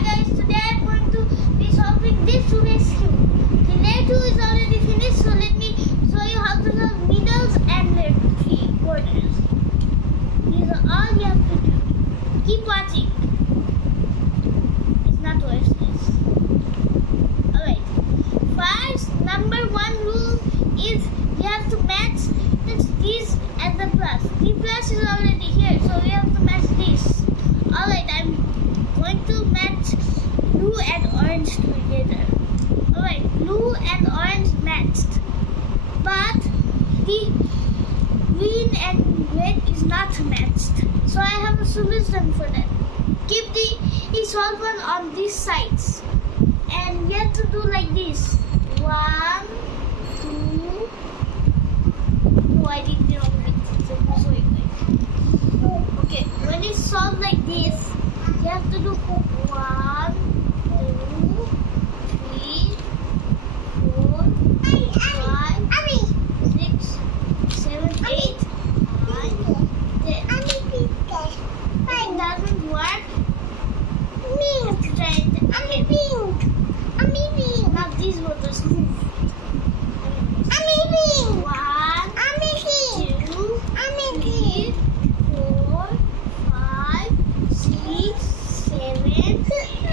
Hi guys, today I'm going to be solving this Rubik's Cube. The layer 2 is already finished, so let me show you how to solve middles and layer 3 corners. These are all you have to do. Keep watching. It's not worthless. Alright. First, number 1 rule is you have to match this and the plus. The plus is already here, so we have to match this. Alright, I'm going to match blue and orange together. Alright, blue and orange matched. But the green and red is not matched. So I have a solution for that. Keep the solvent on these sides. And you have to do like this. 1, 2. No, I did the wrong bit. So show it like. Okay, when it's solved like this, you have to do 1, 2, 3, 4, 5, 6, 7, 8, 9, 10. If it doesn't work, try it again. Now these motors move. 1, 2, 3, 4, 5, 6, 7, 8, 9.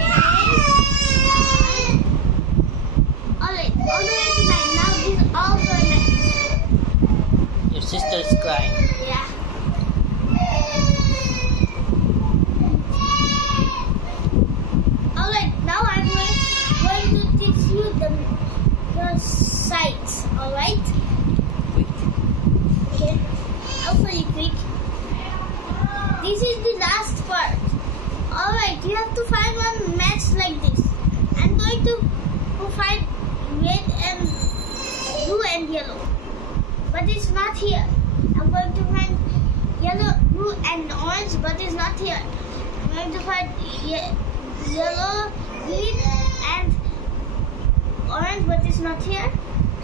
Alright, all the way to 9. Now these all are 9. Your sister's crying. Yeah. Alright, now I'm going to teach you the sides. Alright? Wait. Okay. I'll show you quick. This is the last part. Alright, you have to find one match like this. I'm going to find red and blue and yellow. But it's not here. I'm going to find yellow, blue and orange, but it's not here. I'm going to find yellow, green and orange, but it's not here.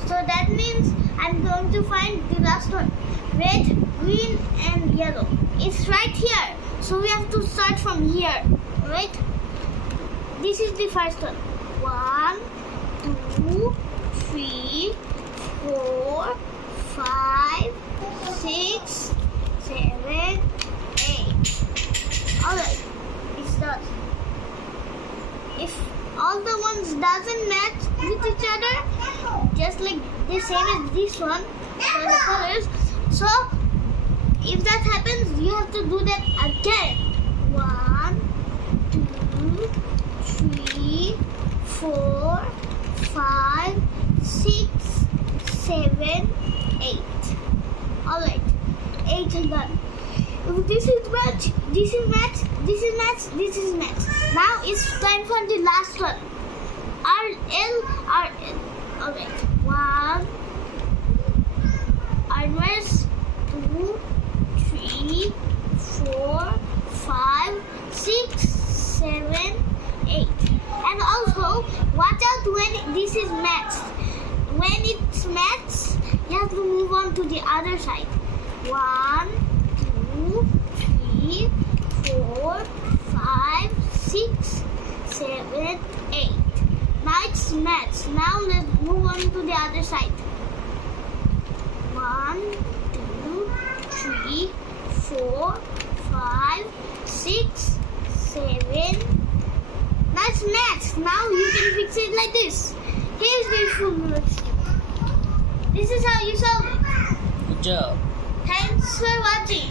So that means I'm going to find the last one. Red, green and yellow. It's right here. So we have to start from here. Alright? This is the first one. 1, 2, 3, 4, 5, 6, 7, 8. Alright. It's done. If all the ones doesn't match with each other, just like the same as this one, for the colors. So if that happens, you have to do that again. 1, 2, 3, 4, 5, 6, 7, 8. Alright, 8 is done. If this is match, this is match, this is match, this is match. Now it's time for the last one. RL. Alright, 1, inverse, 2, 3, 4, 5, 6, 7, 8. And also, watch out when this is matched. When it's matched, you have to move on to the other side. 1, 2, 3, 4, 5, 6, 7, 8. Now it's matched. Now let's move on to the other side. 1, 2, 3, 4, 5, 6, 7. Now it's matched. Now you can fix it like this. Here's the full Rubik's Cube. This is how you solve it. Good job. Thanks for watching.